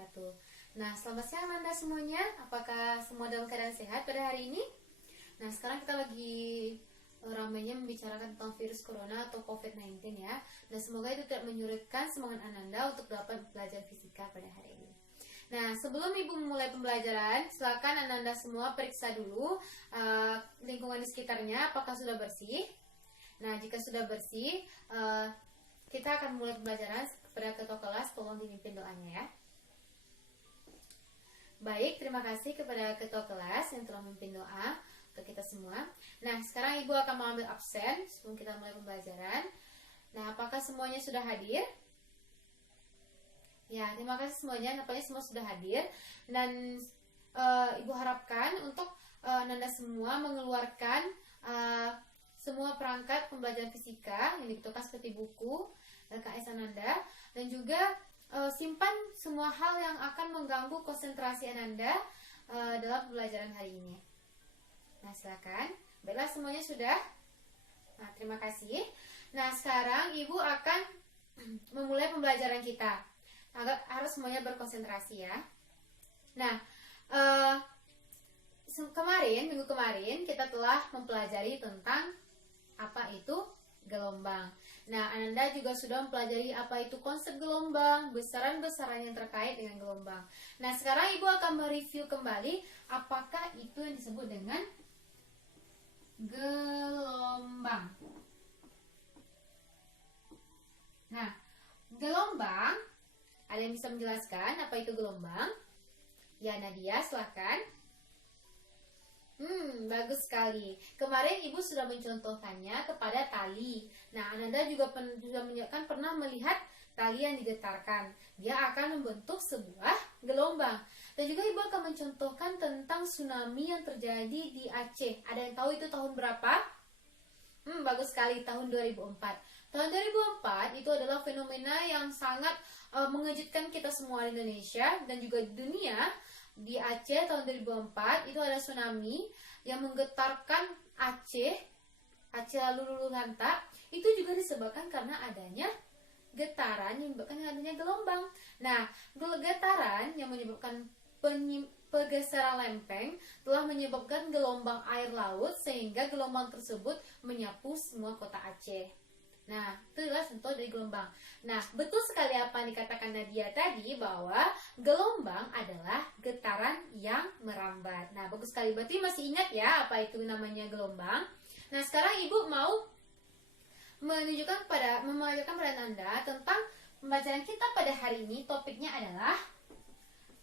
wabarakatuh. Nah, selamat siang Anda semuanya. Apakah semua dalam keadaan sehat pada hari ini? Nah, sekarang kita lagi ramainya membicarakan tentang virus corona atau COVID-19 ya. Dan semoga itu tidak menyurutkan semangat Ananda untuk dapat belajar fisika pada hari ini. Nah, sebelum Ibu memulai pembelajaran, silakan Ananda semua periksa dulu lingkungan di sekitarnya apakah sudah bersih. Nah, jika sudah bersih, kita akan mulai pembelajaran. Kepada ketua kelas, tolong dipimpin doanya ya. Baik, terima kasih kepada ketua kelas yang telah memimpin doa untuk kita semua. Nah, sekarang Ibu akan mengambil absen sebelum kita mulai pembelajaran. Nah, apakah semuanya sudah hadir? Ya, terima kasih semuanya. Nampaknya semua sudah hadir. Dan Ibu harapkan untuk Nanda semua mengeluarkan semua perangkat pembelajaran fisika yang dibutuhkan seperti buku, LKS Ananda, dan juga simpan semua hal yang akan mengganggu konsentrasi Ananda dalam pembelajaran hari ini. Nah, silakan. Baiklah, semuanya sudah. Nah, terima kasih. Nah, sekarang Ibu akan memulai pembelajaran kita. Harus semuanya berkonsentrasi ya. Nah, minggu kemarin kita telah mempelajari tentang apa itu gelombang. Nah, Ananda juga sudah mempelajari apa itu konsep gelombang, besaran-besaran yang terkait dengan gelombang. Nah, sekarang Ibu akan mereview kembali apakah itu yang disebut dengan gelombang. Nah, gelombang, ada yang bisa menjelaskan apa itu gelombang? Ya, Nadia, silahkan. Bagus sekali. Kemarin Ibu sudah mencontohkannya kepada tali. Nah, Ananda juga pernah melihat tali yang digetarkan. Dia akan membentuk sebuah gelombang. Dan juga Ibu akan mencontohkan tentang tsunami yang terjadi di Aceh. Ada yang tahu itu tahun berapa? Bagus sekali, tahun 2004. Tahun 2004 itu adalah fenomena yang sangat mengejutkan kita semua di Indonesia dan juga dunia. Di Aceh tahun 2004 itu ada tsunami yang menggetarkan Aceh lalu luluh lantak. Itu juga disebabkan karena adanya getaran yang menyebabkan adanya gelombang. Nah, getaran yang menyebabkan pergeseran lempeng telah menyebabkan gelombang air laut sehingga gelombang tersebut menyapu semua kota Aceh. Nah, itu adalah contoh dari gelombang. Nah, betul sekali apa yang dikatakan Nadia tadi, bahwa gelombang adalah getaran yang merambat. Nah, bagus sekali. Berarti masih ingat ya apa itu namanya gelombang. Nah, sekarang Ibu mau menunjukkan mengajarkan pada Anda tentang pembelajaran kita pada hari ini. Topiknya adalah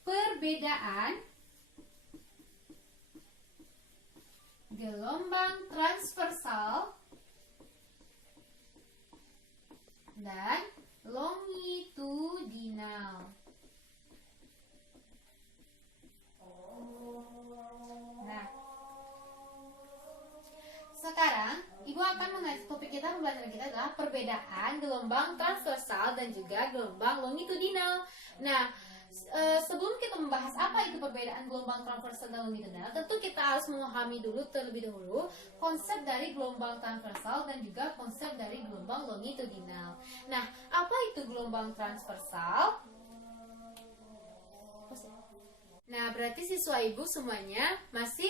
perbedaan gelombang transversal dan longitudinal. Nah, sekarang Ibu akan mengajar topik kita, pembelajaran kita adalah perbedaan gelombang transversal dan juga gelombang longitudinal. Nah, sebelum kita membahas apa itu perbedaan gelombang transversal dan longitudinal, tentu kita harus memahami dulu terlebih dahulu konsep dari gelombang transversal dan juga konsep dari gelombang longitudinal. Nah, apa itu gelombang transversal? Nah, berarti siswa Ibu semuanya masih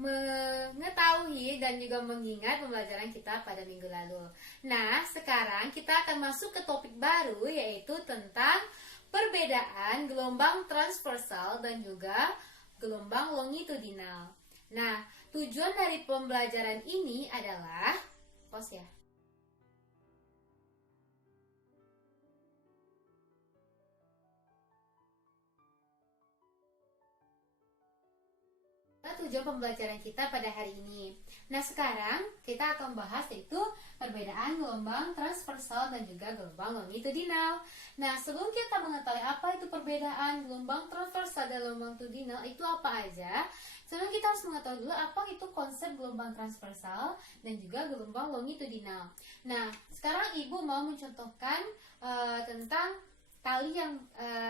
mengetahui dan juga mengingat pembelajaran kita pada minggu lalu. Nah, sekarang kita akan masuk ke topik baru, yaitu tentang perbedaan gelombang transversal dan juga gelombang longitudinal. Nah, tujuan dari pembelajaran ini adalah tujuan pembelajaran kita pada hari ini. Nah, sekarang kita akan bahas yaitu perbedaan gelombang transversal dan juga gelombang longitudinal. Nah, sebelum kita mengetahui apa itu perbedaan gelombang transversal dan gelombang longitudinal itu apa aja, sebelum kita harus mengetahui dulu apa itu konsep gelombang transversal dan juga gelombang longitudinal. Nah, sekarang Ibu mau mencontohkan tentang tali yang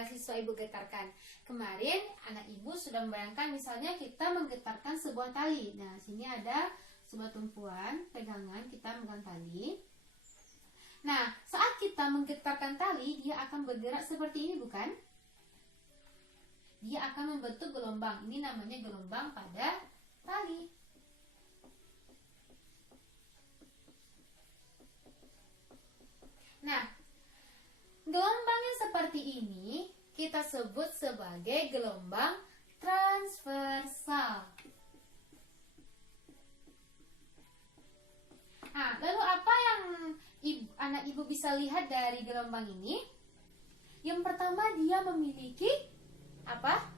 siswa Ibu getarkan. Kemarin anak Ibu sudah membayangkan misalnya kita menggetarkan sebuah tali. Nah, sini ada sebuah tumpuan pegangan, kita megang tali. Nah, saat kita menggetarkan tali, dia akan bergerak seperti ini, bukan? dia akan membentuk gelombang. Ini namanya gelombang pada tali. Nah, gelombang yang seperti ini kita sebut sebagai gelombang transversal. Nah, lalu apa yang anak ibu bisa lihat dari gelombang ini? Yang pertama, dia memiliki apa?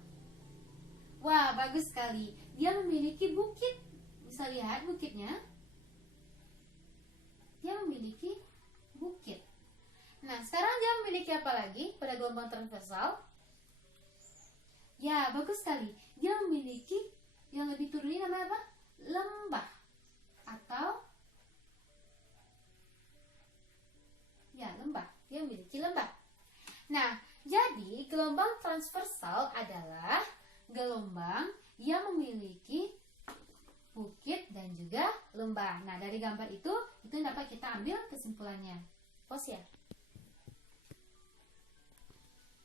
Wah, bagus sekali. Dia memiliki bukit. Bisa lihat bukitnya? Dia memiliki bukit. Nah, sekarang dia memiliki apa lagi pada gelombang transversal? Ya, bagus sekali. Dia memiliki yang lebih turun ini namanya apa? Lembah. Atau ya, lembah. Dia memiliki lembah. Nah, jadi gelombang transversal adalah gelombang yang memiliki bukit dan juga lembah. Nah, dari gambar itu dapat kita ambil kesimpulannya. Pos ya.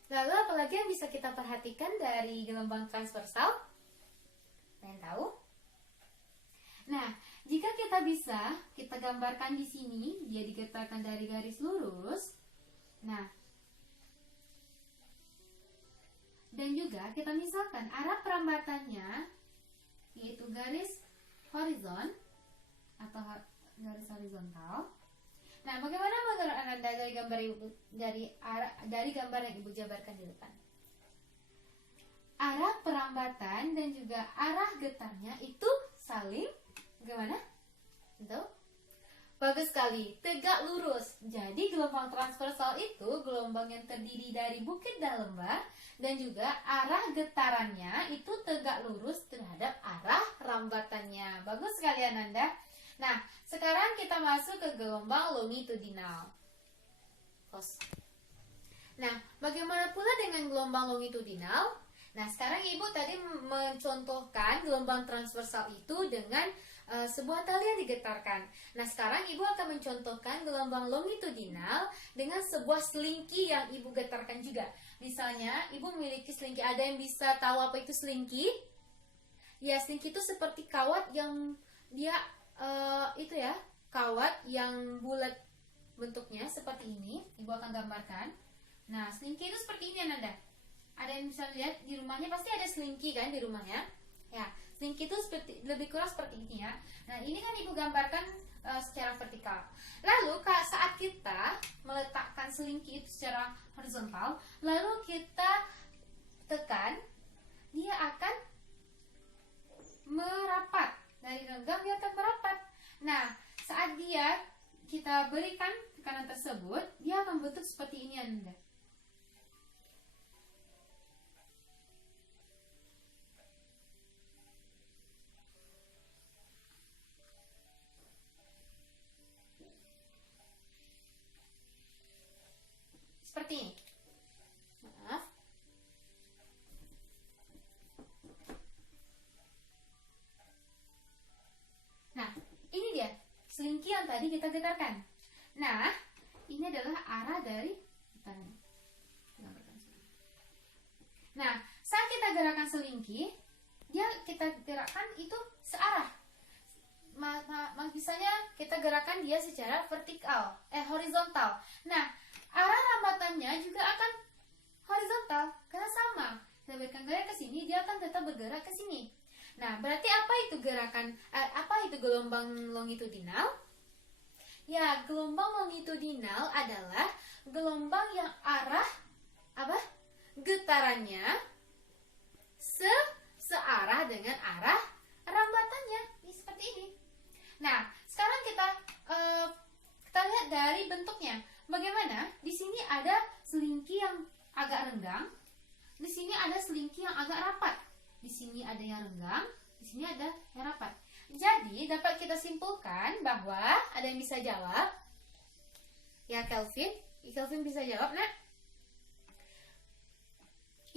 Lalu apalagi yang bisa kita perhatikan dari gelombang transversal? Pengen tahu? Nah, jika kita gambarkan di sini, dia digetarkan dari garis lurus. Nah, dan juga kita misalkan arah perambatannya yaitu garis horizon atau garis horizontal. Nah, bagaimana menurut Anda dari gambar yang Ibu jabarkan di depan? Arah perambatan dan juga arah getarnya itu saling bagaimana? Itu bagus sekali, tegak lurus. Jadi gelombang transversal itu gelombang yang terdiri dari bukit dan lembah, dan juga arah getarannya itu tegak lurus terhadap arah rambatannya. Bagus sekali Ananda. Nah, sekarang kita masuk ke gelombang longitudinal. Nah, bagaimana pula dengan gelombang longitudinal? Nah, sekarang Ibu tadi mencontohkan gelombang transversal itu dengan sebuah tali yang digetarkan. Nah, sekarang Ibu akan mencontohkan gelombang longitudinal dengan sebuah selingki yang Ibu getarkan juga. Misalnya, Ibu memiliki selingki. Ada yang bisa tahu apa itu selingki? Ya, selingki itu seperti kawat yang dia kawat yang bulat bentuknya seperti ini. Ibu akan gambarkan. Nah, selingki itu seperti ini Ananda. Ada yang bisa lihat di rumahnya pasti ada selingki kan di rumahnya. Ya, selingki itu lebih kurang seperti ini ya. Nah, ini kan Ibu gambarkan secara vertikal. Lalu saat kita meletakkan selingki itu secara horizontal, lalu kita tekan, dia akan merapat. Dari renggang dia akan merapat. Nah, saat kita berikan tekanan tersebut, dia akan bentuk seperti ini Anda. Seperti ini. Maaf. Nah, ini dia selingki yang tadi kita getarkan. Nah, ini adalah arah dari getaran. Nah, saat kita gerakan selingki, kita gerakan itu searah. Misalnya kita gerakan dia secara horizontal. Nah, arah rambatannya juga akan horizontal karena sama. Kita berikan gerakan ke sini, dia akan tetap bergerak ke sini. Nah, berarti apa itu gelombang longitudinal? Ya, gelombang longitudinal adalah gelombang yang arah getarannya searah dengan arah rambatannya. Ini seperti ini. Nah, sekarang kita lihat dari bentuknya. Bagaimana? Di sini ada selingki yang agak renggang. Di sini ada selingki yang agak rapat. Di sini ada yang renggang, di sini ada yang rapat. Jadi dapat kita simpulkan bahwa ada yang bisa jawab. Ya, Kelvin bisa jawab, Nak?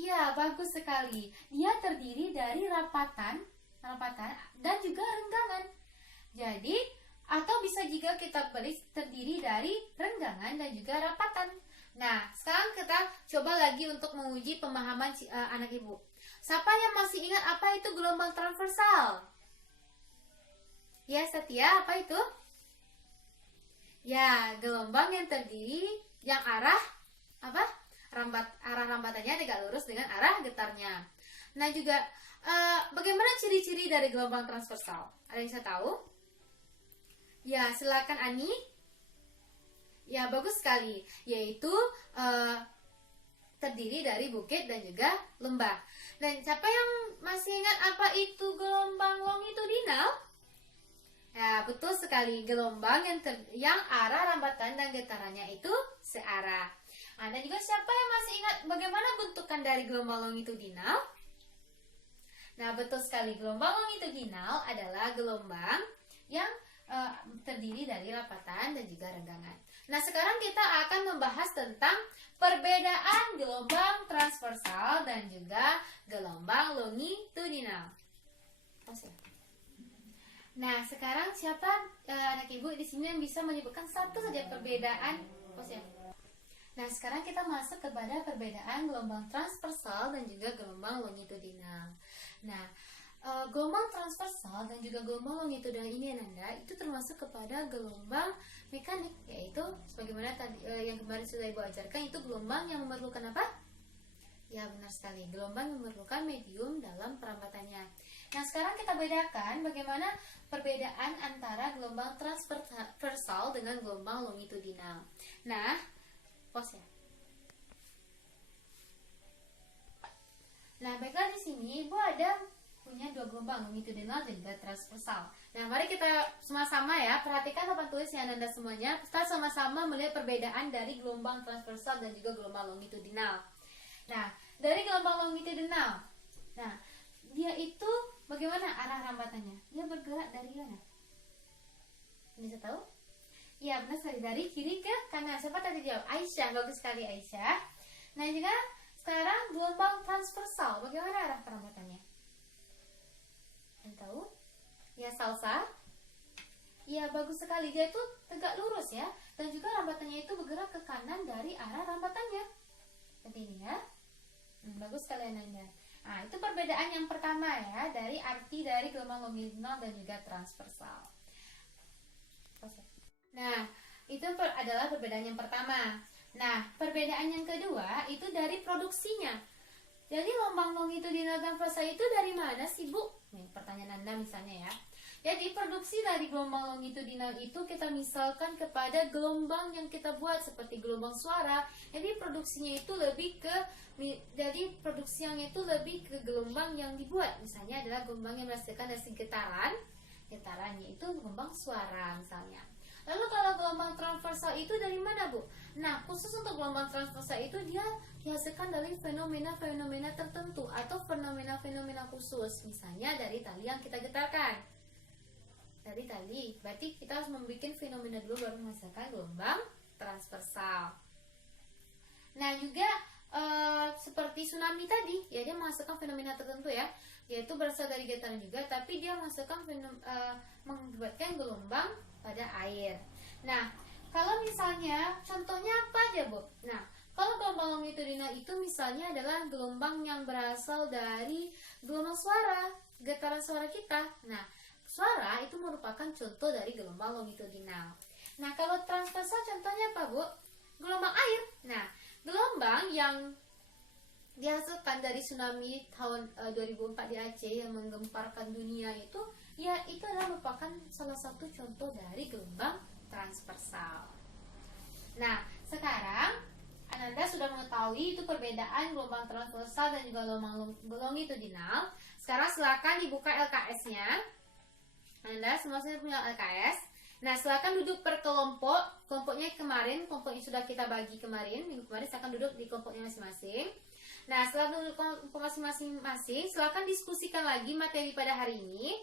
Ya, bagus sekali. Dia terdiri dari rapatan dan juga renggangan. Jadi, atau bisa juga kita beri terdiri dari renggangan dan juga rapatan. Nah, sekarang kita coba lagi untuk menguji pemahaman anak ibu. Siapa yang masih ingat apa itu gelombang transversal? Ya, Setia, apa itu? Ya, gelombang yang terdiri yang arah apa? Arah rambatannya tegak lurus dengan arah getarnya. Nah, juga bagaimana ciri-ciri dari gelombang transversal? Ada yang saya tahu? Ya, silakan Ani. Ya, bagus sekali. Yaitu terdiri dari bukit dan juga lembah. Dan siapa yang masih ingat apa itu gelombang longitudinal? Ya, betul sekali. Gelombang yang arah rambatan dan getarannya itu searah. Nah, dan juga siapa yang masih ingat bagaimana bentukan dari gelombang longitudinal? Nah, betul sekali. Gelombang longitudinal adalah gelombang yang terdiri dari lapatan dan juga renggangan. Nah, sekarang kita akan membahas tentang perbedaan gelombang transversal dan juga gelombang longitudinal. Nah, sekarang siapa anak ibu di sini yang bisa menyebutkan satu saja perbedaan? Nah, sekarang kita masuk kepada perbedaan gelombang transversal dan juga gelombang longitudinal. Nah, gelombang transversal dan juga gelombang longitudinal ini Ananda itu termasuk kepada gelombang mekanik, yaitu sebagaimana tadi yang kemarin sudah Ibu ajarkan, itu gelombang yang memerlukan apa? Ya, benar sekali, gelombang yang memerlukan medium dalam perambatannya. Nah, sekarang kita bedakan bagaimana perbedaan antara gelombang transversal dengan gelombang longitudinal. Nah, pause ya. Nah, baiklah, di sini Ibu ada punya dua gelombang, longitudinal dan juga transversal. Nah, mari kita sama-sama ya, perhatikan papan tulis yang Anda semuanya. Kita sama-sama melihat perbedaan dari gelombang transversal dan juga gelombang longitudinal. Nah, dari gelombang longitudinal, nah, dia itu bagaimana arah rambatannya? Dia bergerak dari mana? Bisa tahu? Ya, benar sekali, dari kiri ke kanan. Siapa tadi jawab? Aisyah, bagus sekali Aisyah. Nah, juga sekarang gelombang transversal, bagaimana arah perambatannya? Anda tahu? Ya, Salsa. Ya, bagus sekali. Dia itu tegak lurus ya. Dan juga rambatannya itu bergerak ke kanan dari arah rambatannya. Seperti ini ya. Bagus sekali Ananda. Nah, itu perbedaan yang pertama ya, dari arti dari gelombang longitudinal dan juga transversal. Nah, itu adalah perbedaan yang pertama. Nah, perbedaan yang kedua itu dari produksinya. Jadi gelombang longitudinal dan transversal itu dari mana sih, Bu? Nih, pertanyaan Anda misalnya ya. Jadi produksi dari gelombang longitudinal itu kita misalkan kepada gelombang yang kita buat seperti gelombang suara. Jadi produksinya itu lebih ke gelombang yang dibuat. Misalnya adalah gelombang yang menghasilkan dari getaran. Getarannya itu gelombang suara misalnya. Lalu kalau gelombang transversal itu dari mana, Bu? Nah, khusus untuk gelombang transversal itu dia dihasilkan dari fenomena-fenomena tertentu atau fenomena-fenomena khusus. Misalnya dari tali yang kita getarkan. Dari tali, berarti kita harus membuat fenomena dulu baru menghasilkan gelombang transversal. Nah, juga seperti tsunami tadi, ya dia menghasilkan fenomena tertentu ya, yaitu berasal dari getaran juga, tapi dia menghasilkan mengakibatkan gelombang pada air. Nah, kalau misalnya contohnya apa aja, Bu? Nah, kalau gelombang longitudinal itu misalnya adalah gelombang yang berasal dari gelombang suara, getaran suara kita. Nah, suara itu merupakan contoh dari gelombang longitudinal. Nah, kalau transversal contohnya apa, Bu? Gelombang air. Nah, gelombang yang dihasilkan dari tsunami tahun 2004 di Aceh yang menggemparkan dunia itu, ya itu adalah merupakan salah satu contoh dari gelombang transversal. Nah, sekarang Ananda sudah mengetahui itu perbedaan gelombang transversal dan juga gelombang longitudinal. Sekarang silakan dibuka LKS-nya. Anda semua sudah punya LKS. Nah, silakan duduk per kelompok. Kelompoknya kemarin, kelompok yang sudah kita bagi kemarin, minggu kemarin, silakan duduk di kelompoknya masing-masing. Nah, setelah duduk kelompok masing-masing, silakan diskusikan lagi materi pada hari ini.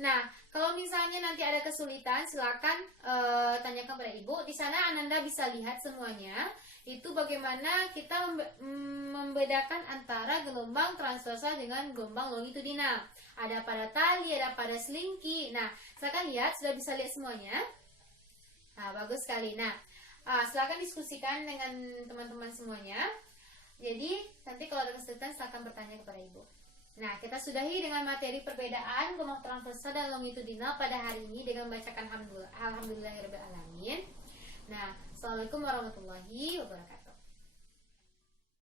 Nah, kalau misalnya nanti ada kesulitan, silakan tanyakan pada Ibu. Di sana Ananda bisa lihat semuanya. Itu bagaimana kita membedakan antara gelombang transversal dengan gelombang longitudinal. Ada pada tali, ada pada selingki. Nah, silakan lihat, sudah bisa lihat semuanya. Nah, bagus sekali. Nah, Silakan diskusikan dengan teman-teman semuanya. Jadi nanti kalau ada kesulitan silakan bertanya kepada Ibu. Nah, kita sudahi dengan materi perbedaan geometri transversal dan longitudinal pada hari ini dengan membacakan alhamdulillahirabbil alamin. Nah, assalamualaikum warahmatullahi wabarakatuh.